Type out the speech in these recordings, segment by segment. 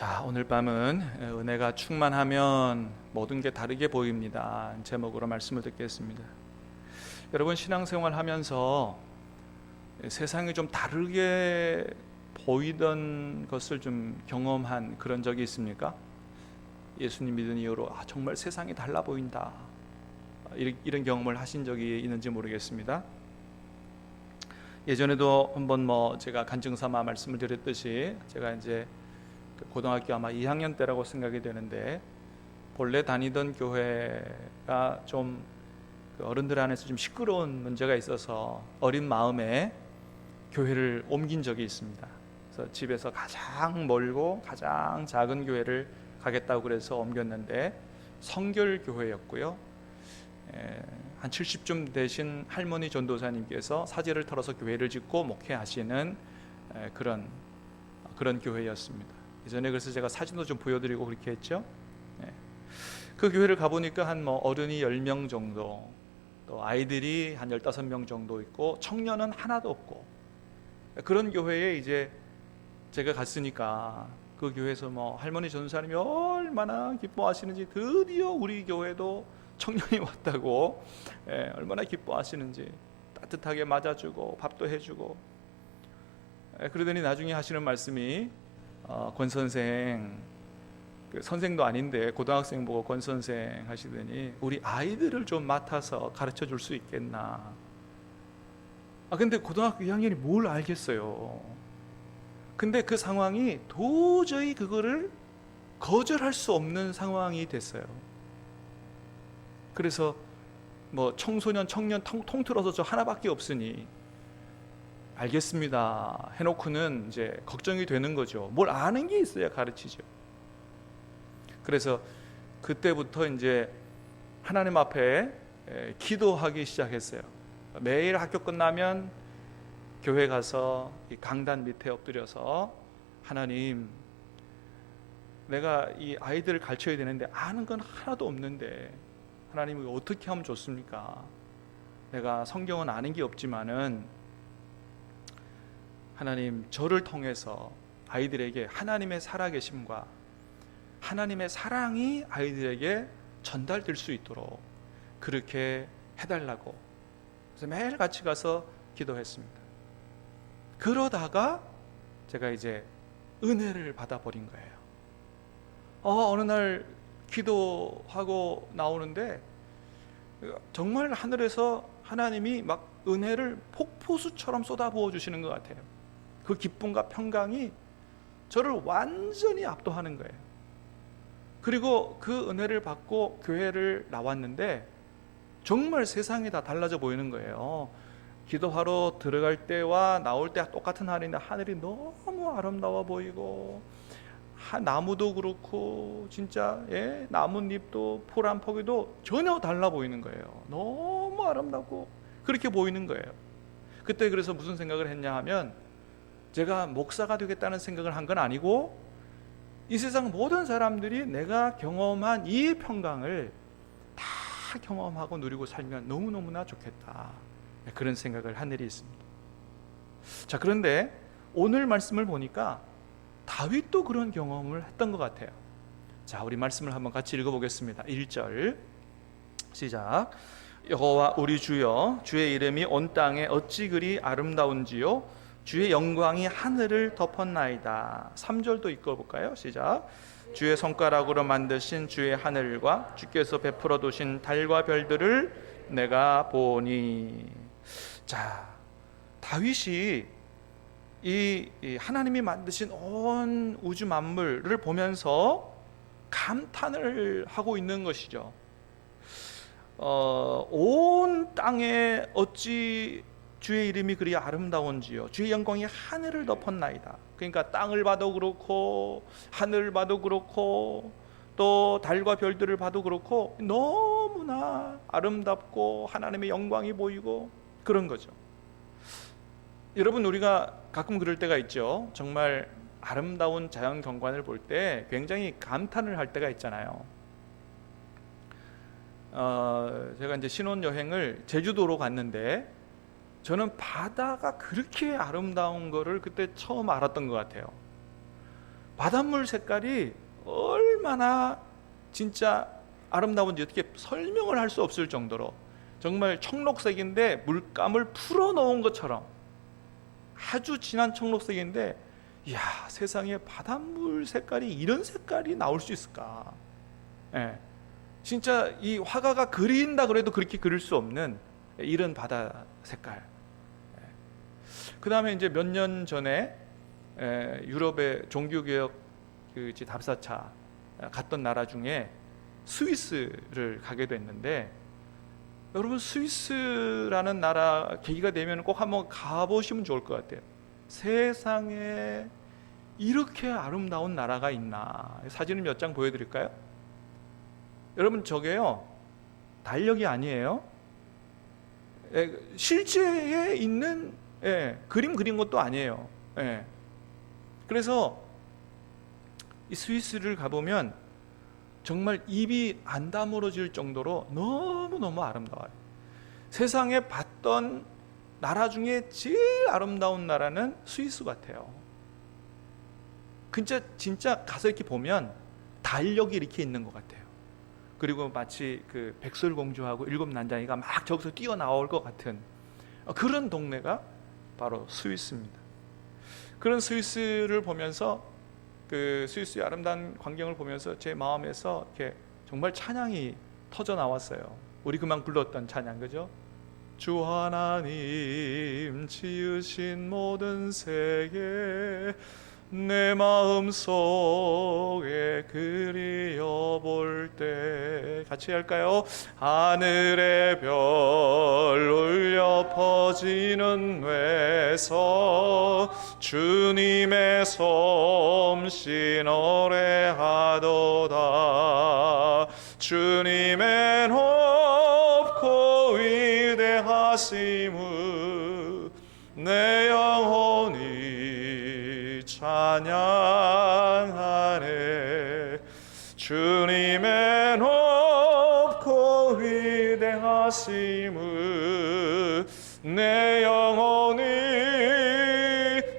자, 오늘 밤은 은혜가 충만하면 모든 게 다르게 보입니다. 제목으로 말씀을 듣겠습니다. 여러분, 신앙생활 하면서 세상이 좀 다르게 보이던 것을 좀 경험한 그런 적이 있습니까? 예수님 믿은 이후로 정말 세상이 달라 보인다, 이런 경험을 하신 적이 있는지 모르겠습니다. 예전에도 한번 제가 간증 삼아 말씀을 드렸듯이, 제가 이제 고등학교 아마 2학년 때라고 생각이 되는데, 본래 다니던 교회가 좀 어른들 안에서 좀 시끄러운 문제가 있어서 어린 마음에 교회를 옮긴 적이 있습니다. 그래서 집에서 가장 멀고 가장 작은 교회를 가겠다고 그래서 옮겼는데, 성결교회였고요. 한 70쯤 되신 할머니 전도사님께서 사제를 털어서 교회를 짓고 목회하시는 그런 교회였습니다. 예전에 그래서 제가 사진도 좀 보여드리고 그렇게 했죠. 그 교회를 가보니까 한 어른이 10명 정도, 또 아이들이 한 15명 정도 있고, 청년은 하나도 없고, 그런 교회에 이제 제가 갔으니까 그 교회에서 할머니 전도사님이 얼마나 기뻐하시는지, 드디어 우리 교회도 청년이 왔다고 얼마나 기뻐하시는지 따뜻하게 맞아주고 밥도 해주고, 그러더니 나중에 하시는 말씀이, 권 선생, 선생도 아닌데 고등학생 보고 권 선생 하시더니, 우리 아이들을 좀 맡아서 가르쳐 줄 수 있겠나. 근데 고등학교 2학년이 뭘 알겠어요. 근데 그 상황이 도저히 그거를 거절할 수 없는 상황이 됐어요. 그래서 청소년, 청년 통틀어서 저 하나밖에 없으니 알겠습니다 해놓고는 이제 걱정이 되는 거죠. 뭘 아는 게 있어야 가르치죠. 그래서 그때부터 이제 하나님 앞에 기도하기 시작했어요. 매일 학교 끝나면 교회 가서 이 강단 밑에 엎드려서, 하나님, 내가 이 아이들을 가르쳐야 되는데 아는 건 하나도 없는데 하나님, 이거 어떻게 하면 좋습니까? 내가 성경은 아는 게 없지만은 하나님, 저를 통해서 아이들에게 하나님의 살아계심과 하나님의 사랑이 아이들에게 전달될 수 있도록 그렇게 해달라고. 그래서 매일 같이 가서 기도했습니다. 그러다가 제가 이제 은혜를 받아버린 거예요. 어느 날 기도하고 나오는데 정말 하늘에서 하나님이 막 은혜를 폭포수처럼 쏟아부어 주시는 것 같아요. 그 기쁨과 평강이 저를 완전히 압도하는 거예요. 그리고 그 은혜를 받고 교회를 나왔는데 정말 세상이 다 달라져 보이는 거예요. 기도하러 들어갈 때와 나올 때 똑같은 하늘인데 하늘이 너무 아름다워 보이고, 나무도 그렇고 진짜 나뭇잎도 풀 한 포기도 전혀 달라 보이는 거예요. 너무 아름답고 그렇게 보이는 거예요. 그때 그래서 무슨 생각을 했냐 하면, 제가 목사가 되겠다는 생각을 한 건 아니고, 이 세상 모든 사람들이 내가 경험한 이 평강을 다 경험하고 누리고 살면 너무너무나 좋겠다, 그런 생각을 한 일이 있습니다. 자, 그런데 오늘 말씀을 보니까 다윗도 그런 경험을 했던 것 같아요. 자, 우리 말씀을 한번 같이 읽어보겠습니다. 1절 시작. 여호와 우리 주여, 주의 이름이 온 땅에 어찌 그리 아름다운지요, 주의 영광이 하늘을 덮었나이다. 3절도 읽어볼까요? 시작. 주의 손가락으로 만드신 주의 하늘과 주께서 베풀어 두신 달과 별들을 내가 보니. 자, 다윗이 이 하나님이 만드신 온 우주 만물을 보면서 감탄을 하고 있는 것이죠. 온 땅에 어찌 주의 이름이 그리 아름다운지요, 주의 영광이 하늘을 덮었나이다. 그러니까 땅을 봐도 그렇고 하늘을 봐도 그렇고 또 달과 별들을 봐도 그렇고 너무나 아름답고 하나님의 영광이 보이고 그런 거죠. 여러분, 우리가 가끔 그럴 때가 있죠. 정말 아름다운 자연 경관을 볼 때 굉장히 감탄을 할 때가 있잖아요. 제가 이제 신혼여행을 제주도로 갔는데, 저는 바다가 그렇게 아름다운 거를 그때 처음 알았던 것 같아요. 바닷물 색깔이 얼마나 진짜 아름다운지 어떻게 설명을 할 수 없을 정도로 정말 청록색인데 물감을 풀어놓은 것처럼 아주 진한 청록색인데, 이야, 세상에 바닷물 색깔이 이런 색깔이 나올 수 있을까? 예, 진짜 이 화가가 그린다 그래도 그렇게 그릴 수 없는 이런 바다 색깔. 그 다음에 이제 몇 년 전에 유럽의 종교개혁 답사차 갔던 나라 중에 스위스를 가게 됐는데, 여러분 스위스라는 나라 계기가 되면 꼭 한번 가보시면 좋을 것 같아요. 세상에 이렇게 아름다운 나라가 있나. 사진을 몇 장 보여드릴까요? 여러분 저게요 달력이 아니에요. 실제에 있는 그림 그린 것도 아니에요. 그래서 이 스위스를 가보면 정말 입이 안 다물어질 정도로 너무너무 아름다워요. 세상에 봤던 나라 중에 제일 아름다운 나라는 스위스 같아요. 진짜 가서 이렇게 보면 달력이 이렇게 있는 것 같아요. 그리고 마치 그 백설공주하고 일곱 난장이가 막 저기서 뛰어나올 것 같은 그런 동네가 바로 스위스입니다. 그런 스위스를 보면서, 그 스위스의 아름다운 광경을 보면서 제 마음에서 이렇게 정말 찬양이 터져 나왔어요. 우리 그만 불렀던 찬양, 그죠? 주 하나님 지으신 모든 세계 내 마음속에 그리어볼 때, 같이 할까요? 하늘의 별 울려 퍼지는 외서 주님의 솜씨 노래하도다. 주님의 높고 위대하심을 내 영혼이 찬양하네. 주님의 높고 위대하심을 내 영혼이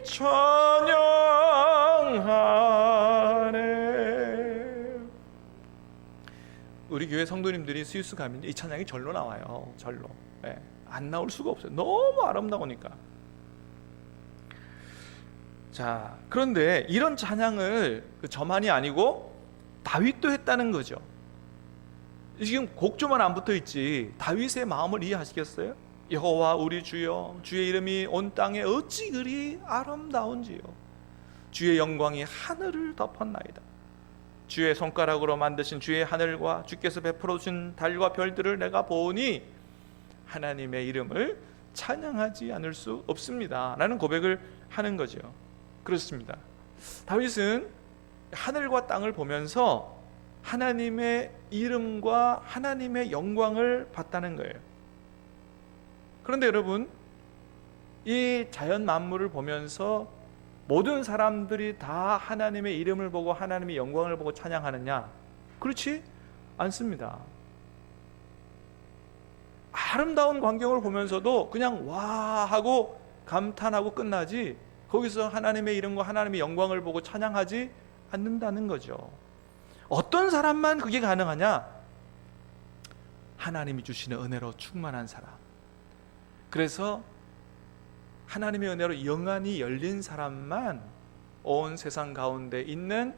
찬양하네. 우리 교회 성도님들이 스위스 가면 이 찬양이 절로 나와요. 절로. 안 나올 수가 없어요. 너무 아름다우니까. 자, 그런데 이런 찬양을 저만이 아니고 다윗도 했다는 거죠. 지금 곡조만 안 붙어 있지 다윗의 마음을 이해하시겠어요? 여호와 우리 주여, 주의 이름이 온 땅에 어찌 그리 아름다운지요. 주의 영광이 하늘을 덮었나이다. 주의 손가락으로 만드신 주의 하늘과 주께서 베풀어 주신 달과 별들을 내가 보니 하나님의 이름을 찬양하지 않을 수 없습니다 라는 고백을 하는 거죠. 그렇습니다. 다윗은 하늘과 땅을 보면서 하나님의 이름과 하나님의 영광을 봤다는 거예요. 그런데 여러분, 이 자연 만물을 보면서 모든 사람들이 다 하나님의 이름을 보고 하나님의 영광을 보고 찬양하느냐? 그렇지 않습니다. 아름다운 광경을 보면서도 그냥 와 하고 감탄하고 끝나지 거기서 하나님의 이름과 하나님의 영광을 보고 찬양하지 않는다는 거죠. 어떤 사람만 그게 가능하냐? 하나님이 주시는 은혜로 충만한 사람. 그래서 하나님의 은혜로 영안이 열린 사람만 온 세상 가운데 있는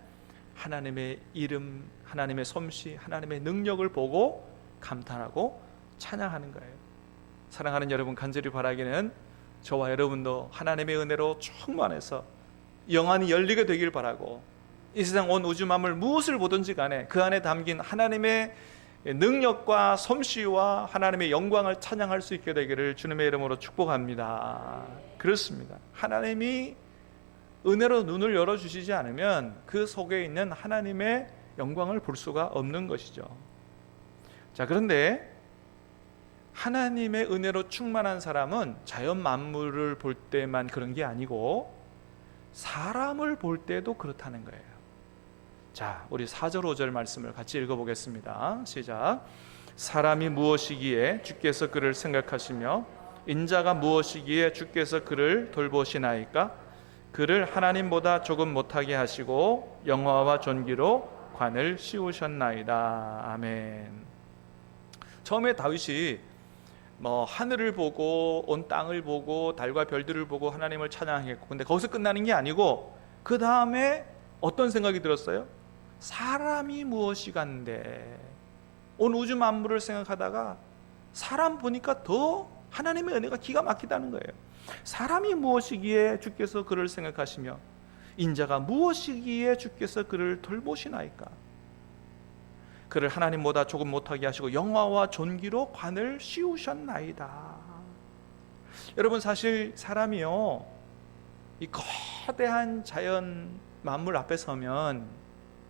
하나님의 이름, 하나님의 솜씨, 하나님의 능력을 보고 감탄하고 찬양하는 거예요. 사랑하는 여러분, 간절히 바라기는 저와 여러분도 하나님의 은혜로 충만해서 영안이 열리게 되길 바라고, 이 세상 온 우주 만물 무엇을 보든지 간에 그 안에 담긴 하나님의 능력과 솜씨와 하나님의 영광을 찬양할 수 있게 되기를 주님의 이름으로 축복합니다. 그렇습니다. 하나님이 은혜로 눈을 열어주시지 않으면 그 속에 있는 하나님의 영광을 볼 수가 없는 것이죠. 자, 그런데 하나님의 은혜로 충만한 사람은 자연 만물을 볼 때만 그런 게 아니고 사람을 볼 때도 그렇다는 거예요. 자, 우리 4절 5절 말씀을 같이 읽어보겠습니다. 시작. 사람이 무엇이기에 주께서 그를 생각하시며 인자가 무엇이기에 주께서 그를 돌보시나이까? 그를 하나님보다 조금 못하게 하시고 영화와 존귀로 관을 씌우셨나이다. 아멘. 처음에 다윗이 하늘을 보고 온 땅을 보고 달과 별들을 보고 하나님을 찬양했고, 근데 거기서 끝나는 게 아니고 그 다음에 어떤 생각이 들었어요? 사람이 무엇이간데. 온 우주 만물을 생각하다가 사람 보니까 더 하나님의 은혜가 기가 막히다는 거예요. 사람이 무엇이기에 주께서 그를 생각하시며 인자가 무엇이기에 주께서 그를 돌보시나이까. 그를 하나님보다 조금 못하게 하시고 영화와 존귀로 관을 씌우셨나이다. 여러분, 사실 사람이요, 이 거대한 자연 만물 앞에 서면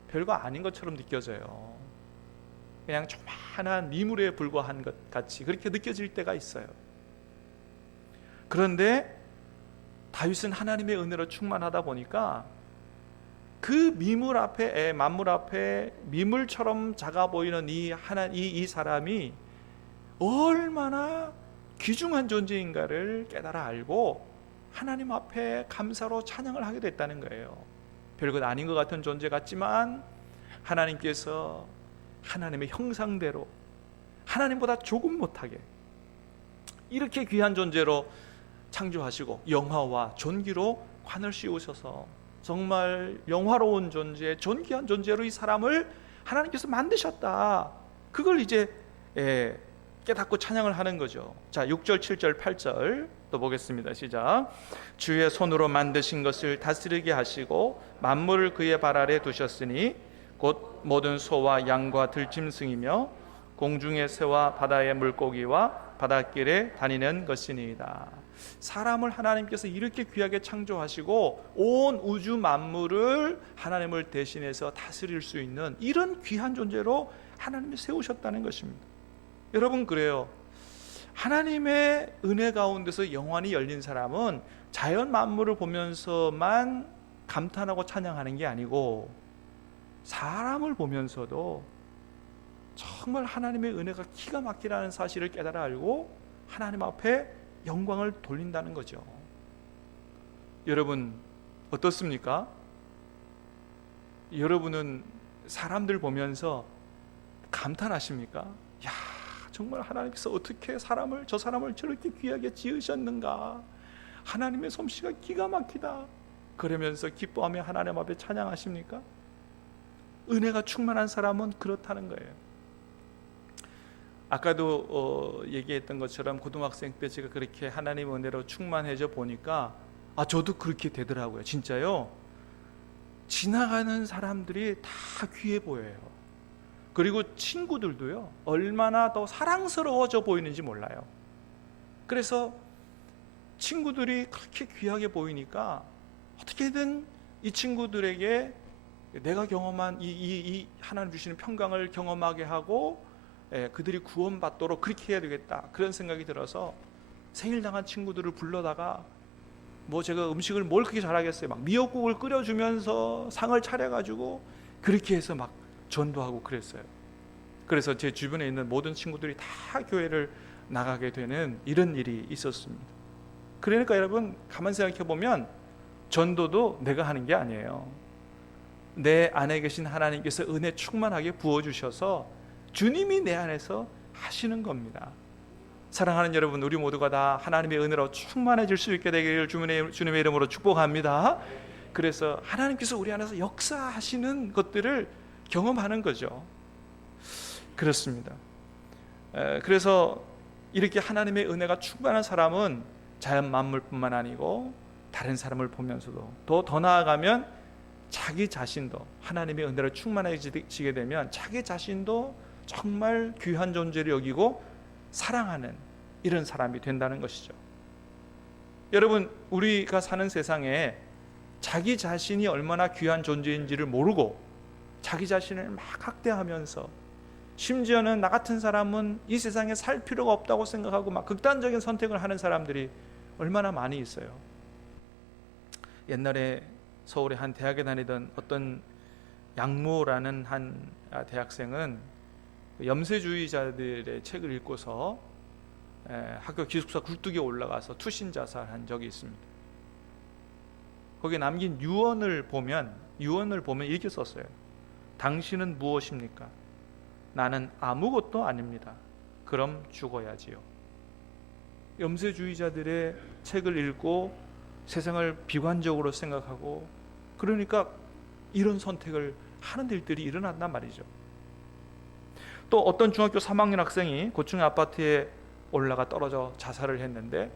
별거 아닌 것처럼 느껴져요. 그냥 조그만한 미물에 불과한 것 같이 그렇게 느껴질 때가 있어요. 그런데 다윗은 하나님의 은혜로 충만하다 보니까 그 미물 앞에, 만물 앞에 미물처럼 작아 보이는 이 사람이 얼마나 귀중한 존재인가를 깨달아 알고 하나님 앞에 감사로 찬양을 하게 됐다는 거예요. 별것 아닌 것 같은 존재 같지만 하나님께서 하나님의 형상대로 하나님보다 조금 못하게 이렇게 귀한 존재로 창조하시고 영화와 존귀로 관을 씌우셔서 정말 영화로운 존재, 존귀한 존재로 이 사람을 하나님께서 만드셨다. 그걸 이제 깨닫고 찬양을 하는 거죠. 자, 6절, 7절, 8절 또 보겠습니다. 시작. 주의 손으로 만드신 것을 다스리게 하시고 만물을 그의 발 아래 두셨으니 곧 모든 소와 양과 들짐승이며 공중의 새와 바다의 물고기와 바닷길에 다니는 것이니이다. 사람을 하나님께서 이렇게 귀하게 창조하시고 온 우주 만물을 하나님을 대신해서 다스릴 수 있는 이런 귀한 존재로 하나님이 세우셨다는 것입니다. 여러분, 그래요. 하나님의 은혜 가운데서 영원히 열린 사람은 자연 만물을 보면서만 감탄하고 찬양하는 게 아니고 사람을 보면서도 정말 하나님의 은혜가 기가 막히다는 사실을 깨달아 알고 하나님 앞에 영광을 돌린다는 거죠. 여러분, 어떻습니까? 여러분은 사람들 보면서 감탄하십니까? 야, 정말 하나님께서 어떻게 저 사람을 저렇게 귀하게 지으셨는가? 하나님의 솜씨가 기가 막히다. 그러면서 기뻐하며 하나님 앞에 찬양하십니까? 은혜가 충만한 사람은 그렇다는 거예요. 아까도 얘기했던 것처럼 고등학생 때 제가 그렇게 하나님 은혜로 충만해져 보니까 저도 그렇게 되더라고요. 진짜요. 지나가는 사람들이 다 귀해 보여요. 그리고 친구들도요, 얼마나 더 사랑스러워져 보이는지 몰라요. 그래서 친구들이 그렇게 귀하게 보이니까 어떻게든 이 친구들에게 내가 경험한 이 하나님 주시는 평강을 경험하게 하고 그들이 구원받도록 그렇게 해야 되겠다, 그런 생각이 들어서 생일당한 친구들을 불러다가 제가 음식을 뭘 그렇게 잘하겠어요. 막 미역국을 끓여주면서 상을 차려가지고 그렇게 해서 막 전도하고 그랬어요. 그래서 제 주변에 있는 모든 친구들이 다 교회를 나가게 되는 이런 일이 있었습니다. 그러니까 여러분, 가만 생각해 보면 전도도 내가 하는 게 아니에요. 내 안에 계신 하나님께서 은혜 충만하게 부어주셔서 주님이 내 안에서 하시는 겁니다. 사랑하는 여러분, 우리 모두가 다 하나님의 은혜로 충만해질 수 있게 되기를 주님의 이름으로 축복합니다. 그래서 하나님께서 우리 안에서 역사하시는 것들을 경험하는 거죠. 그렇습니다. 그래서 이렇게 하나님의 은혜가 충만한 사람은 자연 만물뿐만 아니고 다른 사람을 보면서도 더 나아가면 자기 자신도 하나님의 은혜로 충만해지게 되면 자기 자신도 정말 귀한 존재를 여기고 사랑하는 이런 사람이 된다는 것이죠. 여러분, 우리가 사는 세상에 자기 자신이 얼마나 귀한 존재인지를 모르고 자기 자신을 막 학대하면서 심지어는 나 같은 사람은 이 세상에 살 필요가 없다고 생각하고 막 극단적인 선택을 하는 사람들이 얼마나 많이 있어요. 옛날에 서울의 한 대학에 다니던 어떤 양모라는 한 대학생은 염세주의자들의 책을 읽고서 학교 기숙사 굴뚝에 올라가서 투신 자살한 적이 있습니다. 거기에 남긴 유언을 보면 이렇게 썼어요. 당신은 무엇입니까? 나는 아무것도 아닙니다. 그럼 죽어야지요. 염세주의자들의 책을 읽고 세상을 비관적으로 생각하고, 그러니까 이런 선택을 하는 일들이 일어난단 말이죠. 또 어떤 중학교 3학년 학생이 고층 아파트에 올라가 떨어져 자살을 했는데,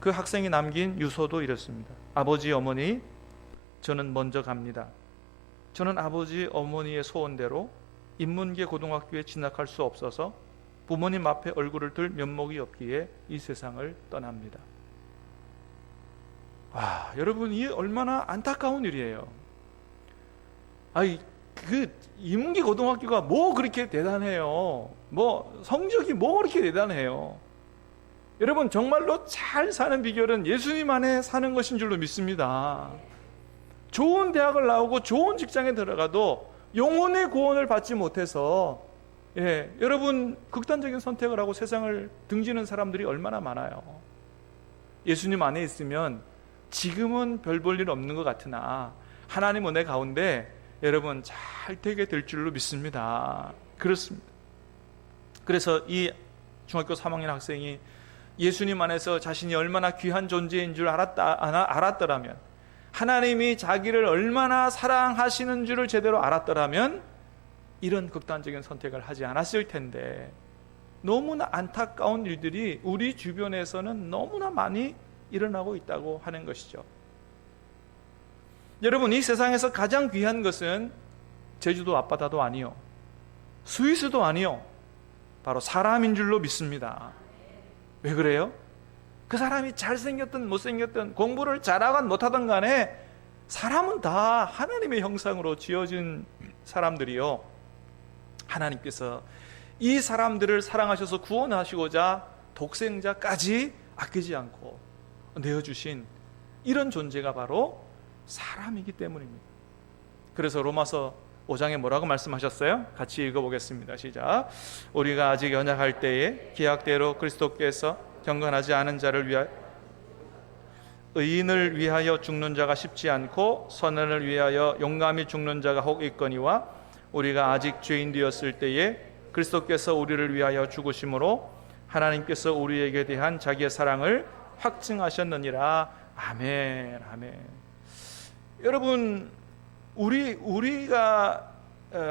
그 학생이 남긴 유서도 이렇습니다. 아버지, 어머니, 저는 먼저 갑니다. 저는 아버지, 어머니의 소원대로 인문계 고등학교에 진학할 수 없어서 부모님 앞에 얼굴을 들 면목이 없기에 이 세상을 떠납니다. 와, 여러분, 이 얼마나 안타까운 일이에요. 아이, 그 인문계 고등학교가 뭐 그렇게 대단해요? 뭐 성적이 뭐 그렇게 대단해요? 여러분, 정말로 잘 사는 비결은 예수님 안에 사는 것인 줄로 믿습니다. 좋은 대학을 나오고 좋은 직장에 들어가도 영혼의 구원을 받지 못해서, 여러분, 극단적인 선택을 하고 세상을 등지는 사람들이 얼마나 많아요. 예수님 안에 있으면 지금은 별 볼 일 없는 것 같으나 하나님 은혜 가운데 여러분 잘 되게 될 줄로 믿습니다. 그렇습니다. 그래서 이 중학교 3학년 학생이 예수님 안에서 자신이 얼마나 귀한 존재인 줄 알았더라면, 하나님이 자기를 얼마나 사랑하시는 줄을 제대로 알았더라면 이런 극단적인 선택을 하지 않았을 텐데, 너무나 안타까운 일들이 우리 주변에서는 너무나 많이 일어나고 있다고 하는 것이죠. 여러분, 이 세상에서 가장 귀한 것은 제주도 앞바다도 아니요, 스위스도 아니요, 바로 사람인 줄로 믿습니다. 왜 그래요? 그 사람이 잘생겼든 못생겼든 공부를 잘하건 못하든 간에 사람은 다 하나님의 형상으로 지어진 사람들이요, 하나님께서 이 사람들을 사랑하셔서 구원하시고자 독생자까지 아끼지 않고 내어주신 이런 존재가 바로 사람이기 때문입니다. 그래서 로마서 5장에 뭐라고 말씀하셨어요? 같이 읽어보겠습니다. 시작. 우리가 아직 연약할 때에 기약대로 그리스도께서 경건하지 않은 자를 위하여, 의인을 위하여 죽는 자가 쉽지 않고 선인을 위하여 용감히 죽는 자가 혹 있거니와, 우리가 아직 죄인 되었을 때에 그리스도께서 우리를 위하여 죽으심으로 하나님께서 우리에게 대한 자기의 사랑을 확증하셨느니라. 아멘. 아멘. 여러분, 우리가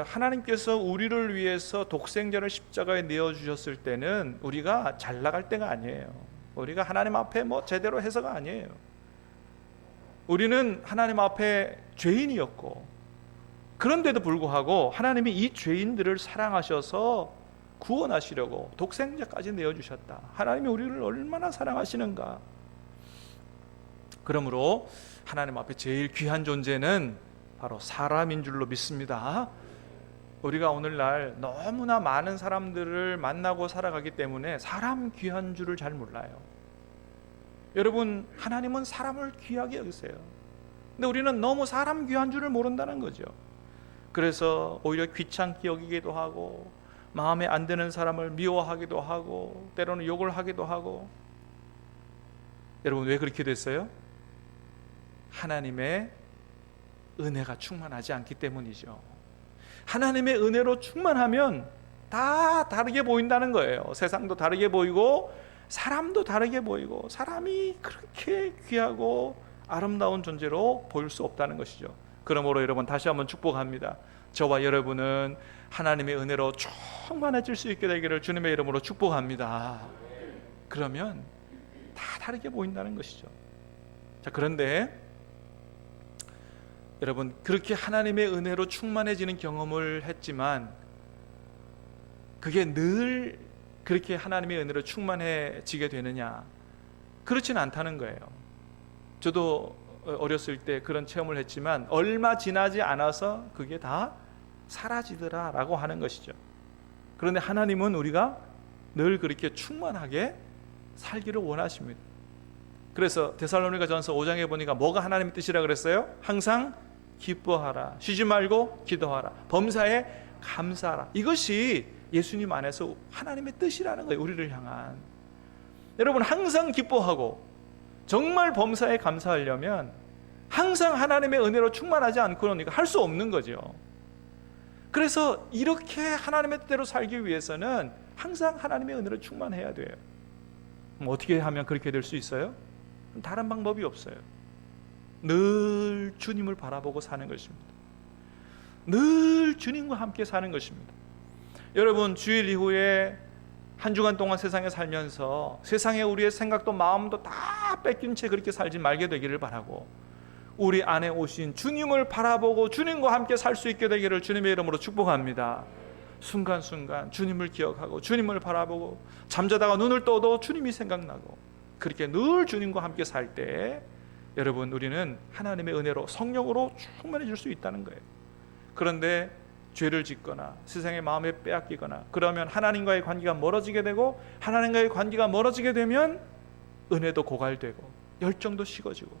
하나님께서 우리를 위해서 독생자를 십자가에 내어 주셨을 때는 우리가 잘 나갈 때가 아니에요. 우리가 하나님 앞에 뭐 제대로 해서가 아니에요. 우리는 하나님 앞에 죄인이었고, 그런데도 불구하고 하나님이 이 죄인들을 사랑하셔서 구원하시려고 독생자까지 내어주셨다. 하나님이 우리를 얼마나 사랑하시는가. 그러므로 하나님 앞에 제일 귀한 존재는 바로 사람인 줄로 믿습니다. 우리가 오늘날 너무나 많은 사람들을 만나고 살아가기 때문에 사람 귀한 줄을 잘 몰라요. 여러분, 하나님은 사람을 귀하게 여기세요. 근데 우리는 너무 사람 귀한 줄을 모른다는 거죠. 그래서 오히려 귀찮게 여기기도 하고, 마음에 안 드는 사람을 미워하기도 하고, 때로는 욕을 하기도 하고. 여러분, 왜 그렇게 됐어요? 하나님의 은혜가 충만하지 않기 때문이죠. 하나님의 은혜로 충만하면 다 다르게 보인다는 거예요. 세상도 다르게 보이고 사람도 다르게 보이고, 사람이 그렇게 귀하고 아름다운 존재로 보일 수 없다는 것이죠. 그러므로 여러분, 다시 한번 축복합니다. 저와 여러분은 하나님의 은혜로 충만해질 수 있게 되기를 주님의 이름으로 축복합니다. 그러면 다 다르게 보인다는 것이죠. 자, 그런데 여러분, 그렇게 하나님의 은혜로 충만해지는 경험을 했지만 그게 늘 그렇게 하나님의 은혜로 충만해지게 되느냐? 그렇지는 않다는 거예요. 저도 어렸을 때 그런 체험을 했지만 얼마 지나지 않아서 그게 다 사라지더라라고 하는 것이죠. 그런데 하나님은 우리가 늘 그렇게 충만하게 살기를 원하십니다. 그래서 데살로니가전서 5장에 보니까 뭐가 하나님의 뜻이라 그랬어요? 항상 기뻐하라, 쉬지 말고 기도하라, 범사에 감사하라. 이것이 예수님 안에서 하나님의 뜻이라는 거예요. 우리를 향한. 여러분, 항상 기뻐하고 정말 범사에 감사하려면 항상 하나님의 은혜로 충만하지 않고는 이거 할 수 없는 거죠. 그래서 이렇게 하나님의 뜻대로 살기 위해서는 항상 하나님의 은혜로 충만해야 돼요. 어떻게 하면 그렇게 될 수 있어요? 다른 방법이 없어요. 늘 주님을 바라보고 사는 것입니다. 늘 주님과 함께 사는 것입니다. 여러분, 주일 이후에 한 주간 동안 세상에 살면서 세상에 우리의 생각도 마음도 다 뺏긴 채 그렇게 살지 말게 되기를 바라고, 우리 안에 오신 주님을 바라보고 주님과 함께 살 수 있게 되기를 주님의 이름으로 축복합니다. 순간순간 주님을 기억하고 주님을 바라보고 잠자다가 눈을 떠도 주님이 생각나고, 그렇게 늘 주님과 함께 살 때 여러분, 우리는 하나님의 은혜로 성령으로 충만해질 수 있다는 거예요. 그런데 죄를 짓거나 세상의 마음에 빼앗기거나 그러면 하나님과의 관계가 멀어지게 되고, 하나님과의 관계가 멀어지게 되면 은혜도 고갈되고 열정도 식어지고,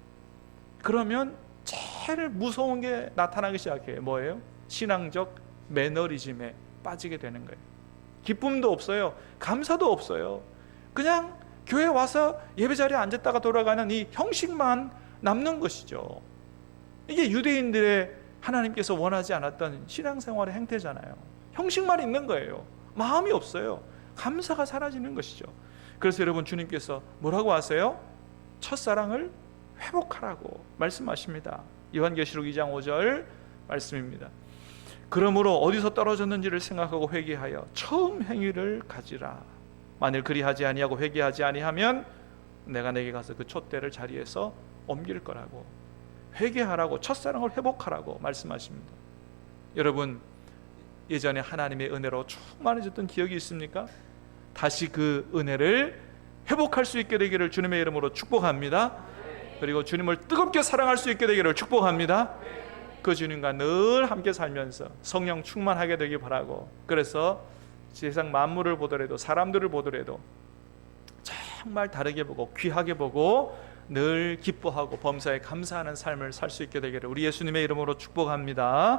그러면 제일 무서운 게 나타나기 시작해요. 뭐예요? 신앙적 매너리즘에 빠지게 되는 거예요. 기쁨도 없어요. 감사도 없어요. 그냥 교회 와서 예배자리에 앉았다가 돌아가는 이 형식만 남는 것이죠. 이게 유대인들의 하나님께서 원하지 않았던 신앙생활의 행태잖아요. 형식만 있는 거예요. 마음이 없어요. 감사가 사라지는 것이죠. 그래서 여러분, 주님께서 뭐라고 하세요? 첫사랑을 회복하라고 말씀하십니다. 요한계시록 2장 5절 말씀입니다. 그러므로 어디서 떨어졌는지를 생각하고 회개하여 처음 행위를 가지라. 만일 그리하지 아니하고 회개하지 아니하면 내가 내게 가서 그 촛대를 자리에서 옮길 거라고, 회개하라고, 첫사랑을 회복하라고 말씀하십니다. 여러분, 예전에 하나님의 은혜로 충만해졌던 기억이 있습니까? 다시 그 은혜를 회복할 수 있게 되기를 주님의 이름으로 축복합니다. 그리고 주님을 뜨겁게 사랑할 수 있게 되기를 축복합니다. 그 주님과 늘 함께 살면서 성령 충만하게 되기 바라고, 그래서 세상 만물을 보더라도 사람들을 보더라도 정말 다르게 보고 귀하게 보고 늘 기뻐하고 범사에 감사하는 삶을 살 수 있게 되기를 우리 예수님의 이름으로 축복합니다.